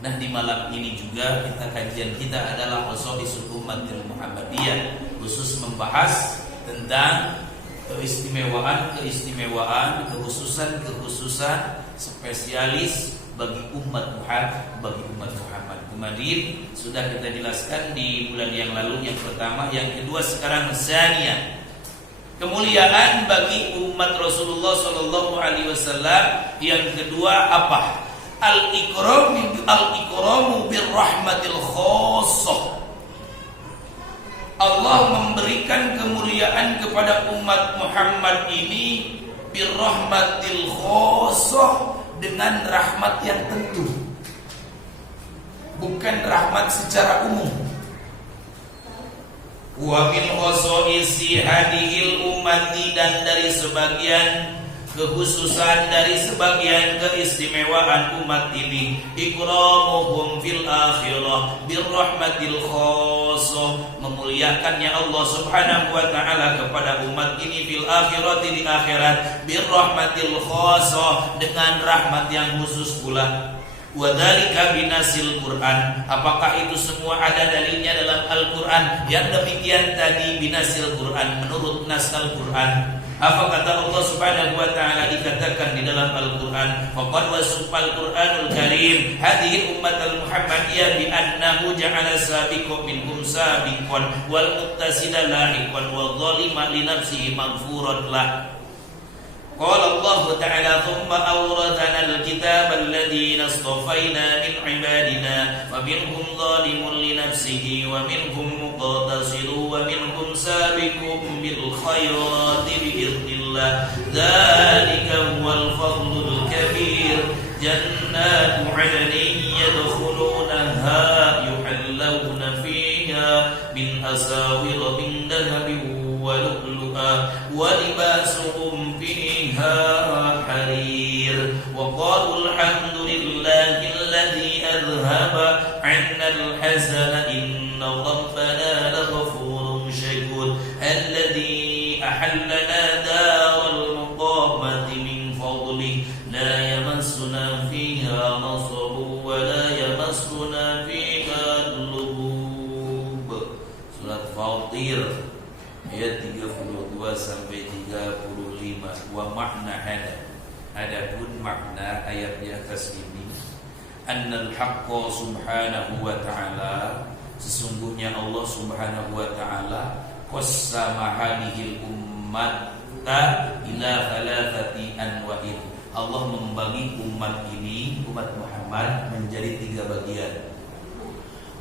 Nah, di malam ini juga kajian kita adalah Khosaisul Ummatil Muhammadiyah, khusus membahas tentang keistimewaan, kekhususan spesialis bagi umat Muhammad. Kemarin sudah kita jelaskan di bulan yang lalu, yang pertama, yang kedua, sekarang saniyah. Kemuliaan bagi umat Rasulullah sallallahu alaihi wasallam yang kedua apa? Al-ikramu birrahmatil khassah. Allah memberikan kemuliaan kepada umat Muhammad ini birrahmatil khassah, dengan rahmat yang tentu, bukan rahmat secara umum. Wa min khasaisi hadhil ummati, dan dari sebagian kekhususan, dari sebagian keistimewaan umat ini, ikramuhum fil akhirah birrahmatil khassah, memuliakannya Allah Subhanahu wa taala kepada umat ini fil akhirati, di akhirat, birrahmatil khassah, dengan rahmat yang khusus pula. Wadzalika binasil Quran. Apakah itu semua ada dalilnya dalam Al-Quran? Yang demikian tadi binasil Quran, menurut nas Al-Quran. Apa kata Allah Subhanahu wa taala dikatakan di dalam Al-Qur'an? Faqad wasfal Qur'anul Karim hadhihi ummatal Muhammadiyah bi annahu ja'ala sabiqan minhum sabiqan wal muqtasida lahiqan wal zalima li nafsihi maghfuran lah. Qala Allah ta'ala thumma awrathana al-kitaba alladhina istafayna min ibadina wa minhum zalimun li nafsihi wa minhum muqtasidun wa minhum sabiqun bil khayrati bi idznillah dzalika huwal fadlul kabir jannatu 'adnin yadkhulunaha yuhallawna fiha min asawir min dhahabin wa lu'lu'a wa libasuhum fiha harir wa qalu alhamdulillahi alladhi adhhaba 'anna al-hazana inna rabbana laghafurun shakur alladhi ahallana daral muqamati min fadlihi la yamassuna fiha nasab wa la yamassuna fiha lughub. Surat Fatir ayat 32 sampai 35. Wa makna hada, adapun makna ayat di atas ini, annal haqqa subhanahu wa ta'ala, sesungguhnya Allah Subhanahu wa ta'ala qassama hadhil ummata ila thalathati anwa'in. Allah membagi umat ini, umat Muhammad, menjadi 3 bagian.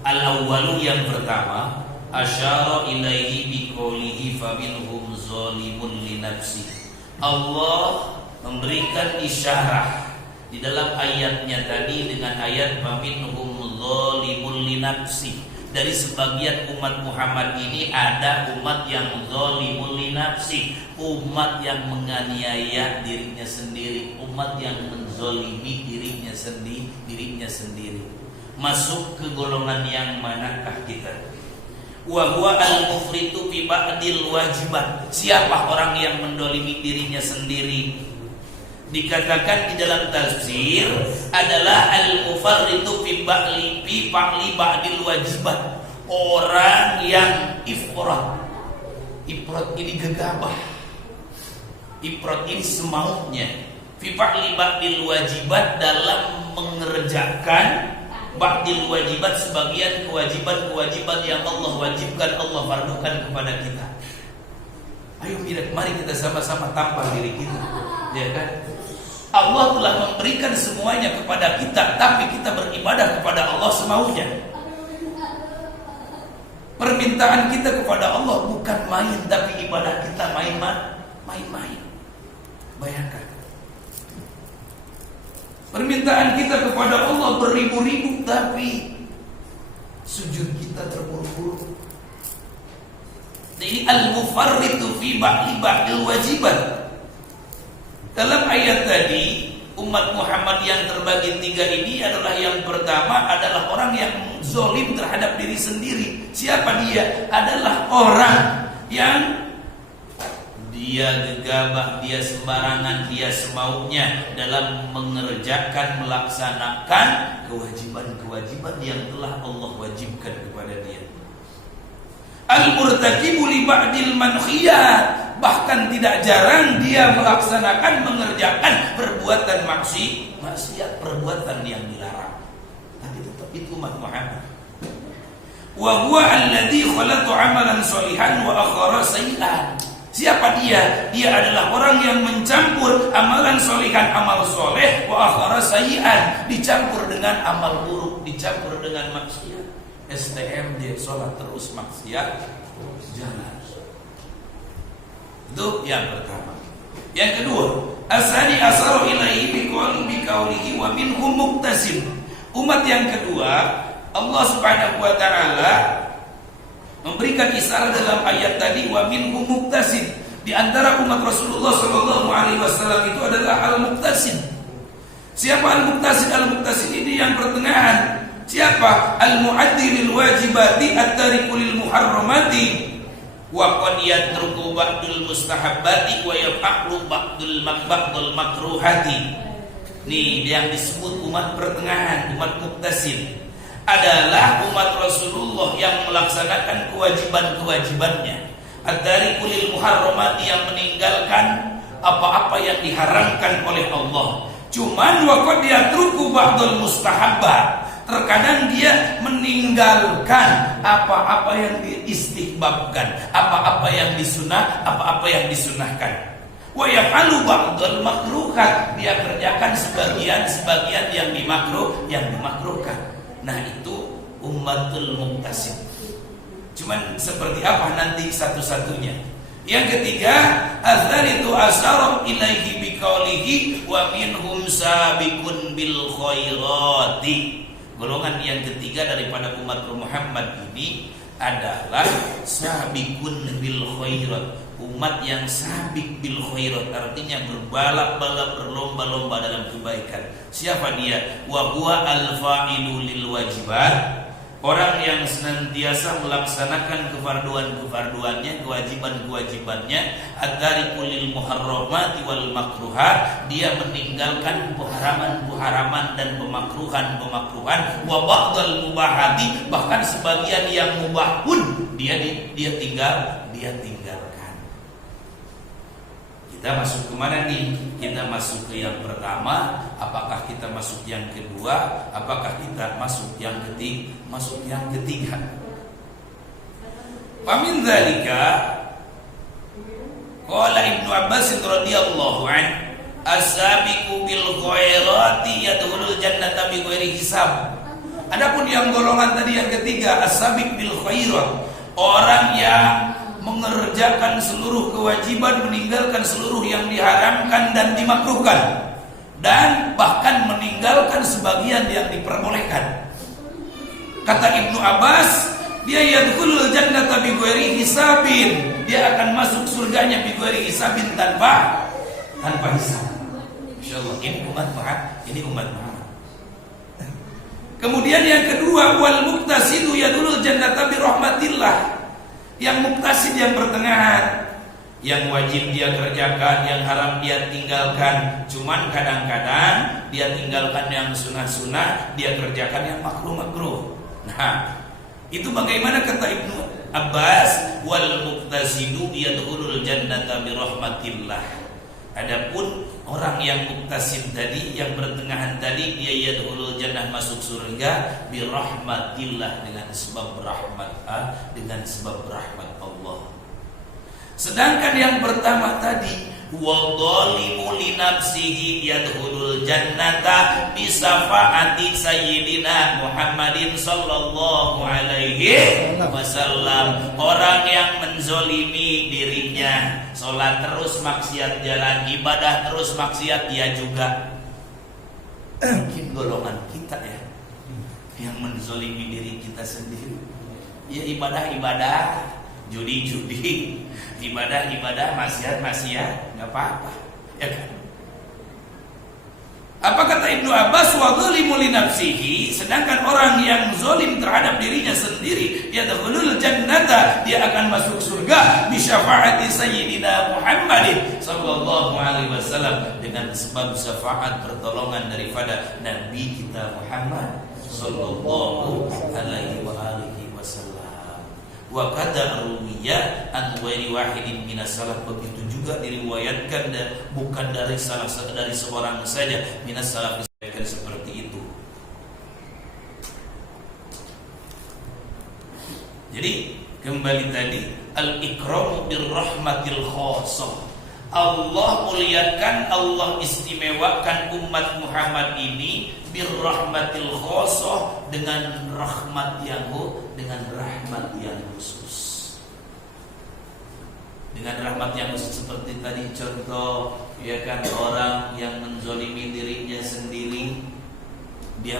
Al-awwalu, yang pertama, asyara ilaihi biqaulihi faminhum zalimun li nafsihi. Allah memberikan isyarah di dalam ayatnya tadi dengan ayat faminhum zalimun li nafsihi. Dari sebagian umat Muhammad ini ada umat yang zalimun li nafsihi, umat yang menganiaya dirinya sendiri, umat yang menzalimi dirinya sendiri. Masuk ke golongan yang manakah kita? Wa huwa al-mufritu fi ba'dil wajibat. Siapa orang yang mendolimi dirinya sendiri? Dikatakan di dalam tafsir adalah al-mufarritu fi ba'li ba'dil wajibat. Orang yang ifrat. Ifrat ini gegabah. Ifrat ini semaunya. Fi ba'li ba'dil wajibat, dalam mengerjakan ba'dil wajibat, sebagian kewajiban yang Allah wajibkan, Allah fardukan kepada kita. Ayo mari kita sama-sama tampar diri kita, ya kan? Allah telah memberikan semuanya kepada kita, tapi kita beribadah kepada Allah semaunya. Permintaan kita kepada Allah bukan main, tapi ibadah kita main-main. Bayangkan. Permintaan kita kepada Allah beribu-ribu, tapi sujud kita terburu-buru. Ini al-mufarritu fi ba'dil wajibat. Dalam ayat tadi, umat Muhammad yang terbagi 3 ini adalah, yang pertama adalah orang yang zalim terhadap diri sendiri. Siapa dia? Adalah orang yang dia gegabah, dia sembarangan, dia semaunya dalam mengerjakan, melaksanakan kewajiban-kewajiban yang telah Allah wajibkan kepada dia. Al-murtakibu li ba'dil manhiyat, bahkan tidak jarang dia melaksanakan, mengerjakan perbuatan maksiat, perbuatan yang dilarang. Tapi tetap itu umat Muhammad. Wa huwa alladzi khalatu amalan sholihan wa akhara sayyi'an. Siapa dia? Dia adalah orang yang mencampur amalan sholihan, amal soleh, wa akhara sayyi'an, dicampur dengan amal buruk, dicampur dengan maksiat. STM dia sholat terus, maksiat jalan. Itu yang pertama. Yang kedua, asani asaru ilaihi biqaulihi wa minhum muqtasim. Umat yang kedua, Allah Subhanahu wa taala memberikan isyarat dalam ayat tadi, wa minhum muqtasim. Di antara umat Rasulullah sallallahu alaihi wasallam itu adalah al-muqtasim. Siapa al-muqtasim? Al-muqtasim ini yang pertengahan. Siapa? Al-mu'addi lil wajibati at-tariku lil muharramati wa qad yatruku ba'dul mustahabbati wa yaf'alu ba'dul makruhati. Nih yang disebut umat pertengahan, umat muqtasim, adalah umat Rasulullah yang melaksanakan kewajiban-kewajibannya. At-tariku lil muharramati, yang meninggalkan apa-apa yang diharamkan oleh Allah. Cuman wa qad yatruku ba'dul mustahabbat, terkadang dia meninggalkan apa-apa yang diistihbabkan, apa-apa yang disunah, apa-apa yang disunahkan. Wa yaf'alu ba'dul makruhat, dia kerjakan sebagian yang dimakruhkan. Nah, itu ummatul muqtasim. Cuman seperti apa nanti satu-satunya. Yang ketiga, adzalitu asyara ilaihi biqaulihi wa minhum sabiqun bil khairati. Golongan yang ketiga daripada umat Muhammad ini adalah sabiqun bil khairat, umat yang sabik bil khairat, artinya berbalap-balap, berlomba-lomba dalam kebaikan. Siapa dia? Wa huwa al-fa'ilu lil wajibat, orang yang senantiasa melaksanakan kefarduan-kefarduannya, kewajiban-kewajibannya. At-tariku lil muharramati wal makruhat, dia meninggalkan haraman-haraman dan pemakruhan-pemakruhan. Wa ba'dal mubahati, bahkan sebagian yang mubah pun dia tinggalkan. Kita masuk kemana nih? Kita masuk ke yang pertama. Apakah kita masuk yang kedua? Apakah kita masuk yang ketiga? Famin dzalika qala Ibnu Abbas radhiyallahu anhu, as-sabiqu bil khairati yadkhulul jannata bighairi hisab. Adapun yang golongan tadi yang ketiga, as-sabiq bil khairat, orang yang mengerjakan seluruh kewajiban, meninggalkan seluruh yang diharamkan dan dimakruhkan, dan bahkan meninggalkan sebagian yang diperbolehkan. Kata Ibnu Abbas, dia yadkhulul jannata bighairi hisabin, dia akan masuk surganya bighairi hisabin, tanpa hisab. Insyaallah ini umat Muhammad. Kemudian yang kedua, wal muqtasidu yadkhulul jannata bi rahmatillah. Yang muktasid, yang pertengahan, yang wajib dia kerjakan, yang haram dia tinggalkan. Cuman kadang-kadang dia tinggalkan yang sunnah-sunnah, dia kerjakan yang makruh-makruh. Nah, itu bagaimana kata Ibnu Abbas, wal muqtasidu yadkhulul jannata bi rahmatillah. Adapun orang yang muktasim tadi, yang pertengahan tadi, dia yadkhulul jannah, masuk surga bi rahmatillah, dengan sebab rahmat Allah. Sedangkan yang pertama tadi, wa dhalimu li nafsihi yadkhulul jannata bi syafaati sayyidina Muhammadin sallallahu alaihi wasallam. Orang yang menzolimi dirinya, sholat terus maksiat jalan, ibadah terus maksiat, dia juga mungkin golongan kita ya, yang menzolimi diri kita sendiri. Ya ibadah-ibadah, judi-judi, ibadah-ibadah, maksiat-maksiat, nggak apa-apa, ya kan? Apa kata Ibnu Ibnu Abbas wa dzalimu li nafsihi, sedangkan orang yang zalim terhadap dirinya sendiri yadkhulul jannata, dia akan masuk surga bi syafaati sayyidina Muhammadin sallallahu alaihi wasallam, dengan sebab syafaat pertolongan daripada Nabi kita Muhammad sallallahu alaihi wasallam. Wa qad ruwiya an ghairi wahidin minas salaf, begitu juga diriwayatkan bukan dari dari seorang saja minas salaf disebutkan seperti itu. Jadi kembali tadi, al-ikramu birrahmatil khassah, Allah muliakan, Allah istimewakan umat Muhammad ini birrahmatil khassah, dengan rahmat yang khusus. Dengan rahmat yang khusus seperti tadi contoh, ya kan, orang yang menzolimi dirinya sendiri, dia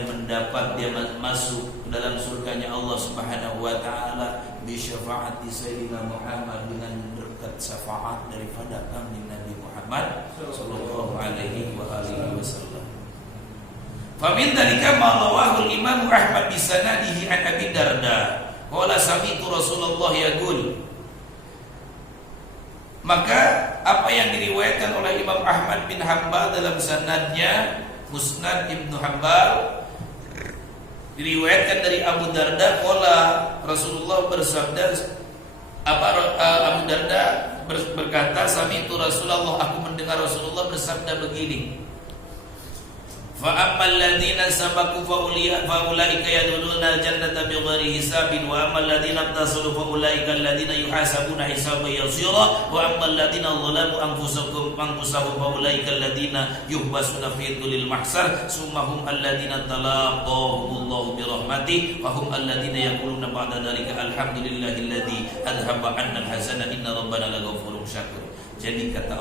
masuk ke dalam surganya Allah Subhanahu wa taala bi syafaati sayyidina Muhammad, dengan berkat syafaat daripada kami Nabi Muhammad sallallahu alaihi wasallam. Famin dalika ma rawahu al-Imam Ahmad bi sanadihi an Abi Darda qala sami'tu Rasulullah yaqul. Maka apa yang diriwayatkan oleh Imam Ahmad bin Hanbal dalam sanadnya Musnad Ibnu Hanbal, diriwayatkan dari Abu Darda qala Rasulullah bersabda, Abu Darda berkata, sami'tu Rasulullah, aku mendengar Rasulullah bersabda begini, fa ammal ladzina sabaku fa ulaika yadkhuluna al-jannata bighairi hisabin wa ammal ladzina tasalu fa ulaika alladhina yuhasabuna hisaban yasira wa ammal ladzina zalamu anfusahum fa ulaika alladhina yuhbasuna fi dhulil mahsar summa hum alladhina talaqahumullahu bi rahmatihi wa hum alladhina yaquluna ba'da dzalika alhamdulillahilladzi adhaba 'anna al-hazana inna rabbana laghafurun syakur. Jadi kata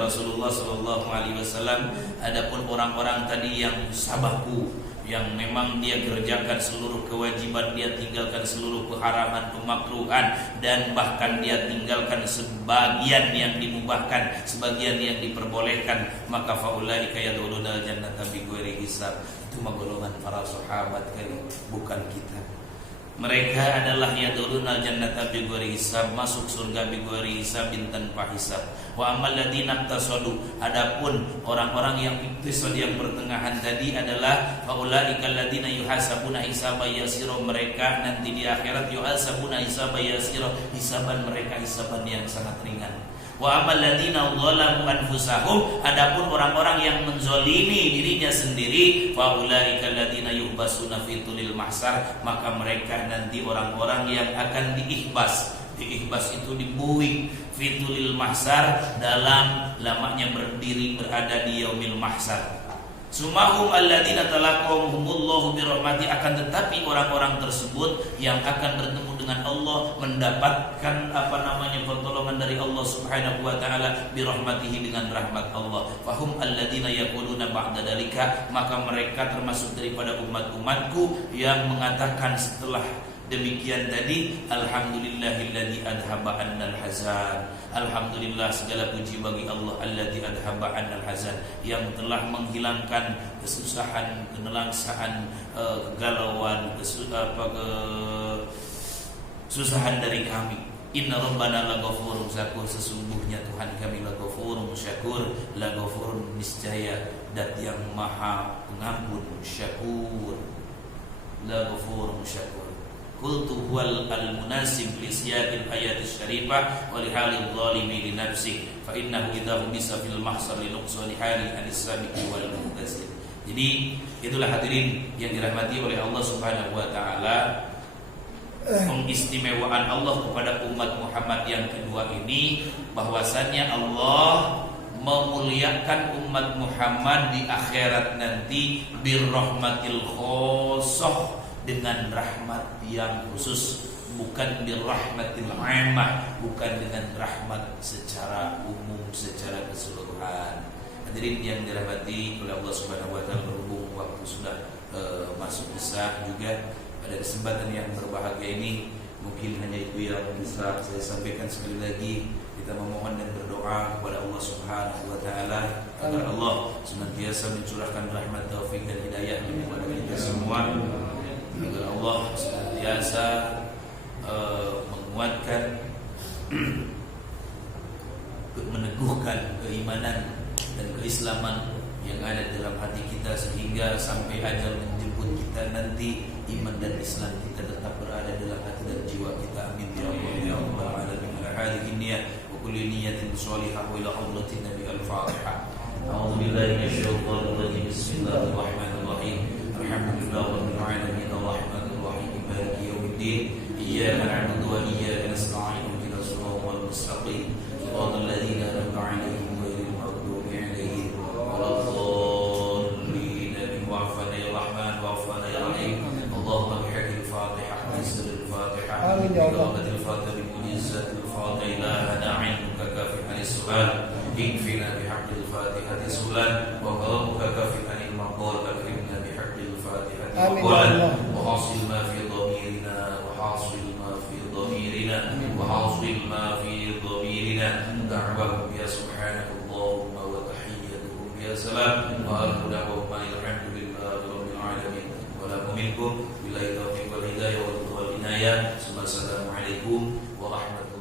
Rasulullah sallallahu alaihi wasallam, adapun orang-orang tadi yang sabaku, yang memang dia kerjakan seluruh kewajiban, dia tinggalkan seluruh keharaman, pemakruhan, dan bahkan dia tinggalkan sebagian yang dimubahkan, sebagian yang diperbolehkan, maka faulaika yadkhuluna al-jannata bighairi hisab. Itu golongan para sahabat kali, bukan kita. Mereka adalah yadkhuluna al-jannata bighairi hisab, masuk surga bighairi hisab, tanpa hisab. Wa amal ladzina tasadu, adapun orang-orang yang iktisad yang pertengahan tadi adalah faulaika alladzina yuhasabuna hisaban yasira, mereka nanti di akhirat yuhasabuna hisaban yasira, hisaban mereka hisaban yang sangat ringan. Wa amal ladzina zalamu anfusahum, adapun orang-orang yang menzalimi dirinya sendiri, fa ulaika alladzina yuhbasuna fi tulil mahsar, maka mereka nanti orang-orang yang akan diihbas. Diihbas itu dibuing, fi tulil mahsar, dalam lamanya berdiri berada di yaumil mahsar. Sumahum alladzina talaqahumullahu bi rahmati, akan tetapi orang-orang tersebut yang akan bertemu dengan Allah, mendapatkan pertolongan dari Allah Subhanahu wa taala bi rahmatihi, dengan rahmat Allah. Fahum alladzina yaquluna ba'da dalika, maka mereka termasuk daripada umat-umatku yang mengatakan setelah demikian tadi, alhamdulillahilladzi adhaba 'annal hazan. Alhamdulillah, segala puji bagi Allah alladzi adhaba 'annal hazan, yang telah menghilangkan kesusahan, kenelangsaan, kegalauan, kesusahan dari kami. Inna rabbana laghafurun syakur, sesungguhnya Tuhan kami laghafurun syakur, laghafurun niscaya dat yang maha pengampun, syakur, laghafurun syakur. Qultu huwal al-munasib li siyaqil ayati syarifah wa li halil zalimi li nafsi fa innahu idza humisa fil mahsar li nuqsani hali an-sabiqi wal muhtasib. Jadi itulah hadirin yang dirahmati oleh Allah Subhanahu wa taala, pengistimewaan Allah kepada umat Muhammad yang kedua ini, bahwasannya Allah memuliakan umat Muhammad di akhirat nanti birrahmatil khassah, dengan rahmat yang khusus, bukan birrahmatil 'ammah, bukan dengan rahmat secara umum, secara keseluruhan. Hadirin yang dirahmati oleh Allah Subhanahu wa taala, berhubung waktu sudah masuk isya juga, pada kesempatan yang berbahagia ini mungkin hanya itu yang bisa saya sampaikan. Sekali lagi Kita memohon dan berdoa kepada Allah Subhanahu wa taala agar Allah senantiasa mencurahkan rahmat, taufik dan hidayah kepada kita semua. Agar Allah senantiasa menguatkan, meneguhkan keimanan dan keislaman yang ada dalam hati kita, sehingga sampai ajal menjemput kita nanti iman dan Islam kita tetap berada dalam hati dan jiwa kita. Amin ya Allah ya rabbal alamin. Ala hadhihi niyyah wa kulli niyyatin shalihah wa ila hadratin nabi al-fatihah. A'udzu billahi minasyaitonir rajim. Bismillahirrahmanirrahim. Alhamdulillahi rabbil alamin arrahmanir rahim maliki yaumiddin. Iyyaka na'budu wa iyyaka nasta'in. Ihdinas siratal mustaqim. Shiratal ladzina an'amta 'alaihim ghairil maghdubi 'alaihim waladdallin. Wa'afana ya Rahman wa'afana ya Rahim. Allahumma bihaqqil Fatihah wa sirril Fatihah. Amin ya Allah. Al-Fatihah bi izzatil Fatihah la na'inka kafi'an as-su'al. Ikfina bihaqqil Fatihah as-su'al wa qalamuka kafi'an al-maqal. Akrimna bihaqqil Fatihah al-maqal. Wa hasil ma fi dhamirina wa hasil ma fi dhamirina wa hasil ma fi dhamirina. Da'wahum ya subhanakallahumma wa tahiyyatuhum ya salam wa al-hudahu alhamdulillahi rabbil alamin. Minkum billahi taufiq wal hidayah wal inayah. Assalamualaikum warahmatullahi